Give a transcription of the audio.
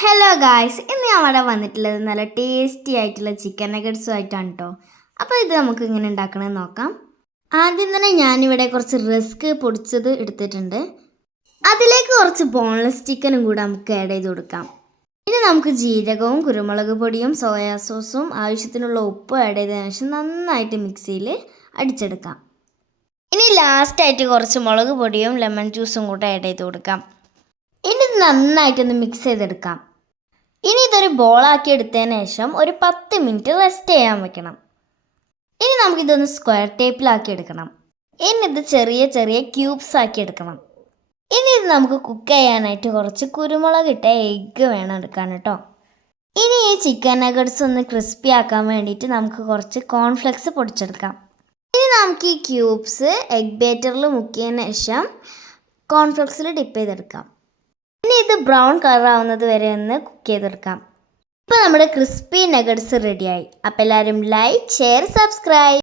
Hello guys, ഇന്ന് ഞാൻ അവിടെ വന്നിട്ടുള്ളത് നല്ല ടേസ്റ്റി ആയിട്ടുള്ള ചിക്കൻ നഗറ്റ്സും ആയിട്ടാണ് കേട്ടോ. അപ്പോൾ ഇത് നമുക്ക് ഇങ്ങനെ ഉണ്ടാക്കണമെന്ന് നോക്കാം. ആദ്യം തന്നെ ഞാനിവിടെ കുറച്ച് റസ്ക് പൊടിച്ചത് എടുത്തിട്ടുണ്ട്. അതിലേക്ക് കുറച്ച് ബോൺലെസ് ചിക്കനും കൂടെ നമുക്ക് ആഡ് ചെയ്ത് കൊടുക്കാം. ഇനി നമുക്ക് ജീരകവും കുരുമുളക് പൊടിയും സോയാ സോസും ആവശ്യത്തിനുള്ള ഉപ്പും ആഡ് ചെയ്തതിനു ശേഷം നന്നായിട്ട് മിക്സിയിൽ അടിച്ചെടുക്കാം. ഇനി ലാസ്റ്റായിട്ട് കുറച്ച് മുളക് പൊടിയും ലെമൺ ജ്യൂസും കൂടെ ആഡ് ചെയ്ത് കൊടുക്കാം. ഇനി ഇത് നന്നായിട്ടൊന്ന് മിക്സ് ചെയ്തെടുക്കാം. ഇനി ഇതൊരു ബോളാക്കി എടുത്തതിന് ശേഷം ഒരു 10 മിനിറ്റ് റെസ്റ്റ് ചെയ്യാൻ വെക്കണം. ഇനി നമുക്കിതൊന്ന് സ്ക്വയർ ടേപ്പിലാക്കി എടുക്കണം. ഇനി ഇത് ചെറിയ ചെറിയ ക്യൂബ്സ് ആക്കി എടുക്കണം. ഇനി ഇത് നമുക്ക് കുക്ക് ചെയ്യാനായിട്ട് കുറച്ച് കുരുമുളക് ഇട്ട എഗ്ഗ് വേണം എടുക്കാൻ കേട്ടോ. ഇനി ഈ ചിക്കൻ നഗറ്റ്സ് ഒന്ന് ക്രിസ്പി ആക്കാൻ വേണ്ടിയിട്ട് നമുക്ക് കുറച്ച് കോൺഫ്ലെക്സ് പൊടിച്ചെടുക്കാം. ഇനി നമുക്ക് ഈ ക്യൂബ്സ് എഗ് ബേറ്ററിൽ മുക്കിയതിന് ശേഷം കോൺഫ്ലെക്സിൽ ഡിപ്പ് ചെയ്തെടുക്കാം. ഇനി ഇത് ബ്രൗൺ കളർ ആവുന്നത് വരെ ഒന്ന് കുക്ക് ചെയ്തെടുക്കാം. ഇപ്പോൾ നമ്മുടെ ക്രിസ്പി നഗറ്റ്സ് റെഡിയായി. അപ്പോൾ എല്ലാവരും ലൈക്ക്, ഷെയർ, സബ്സ്ക്രൈബ്.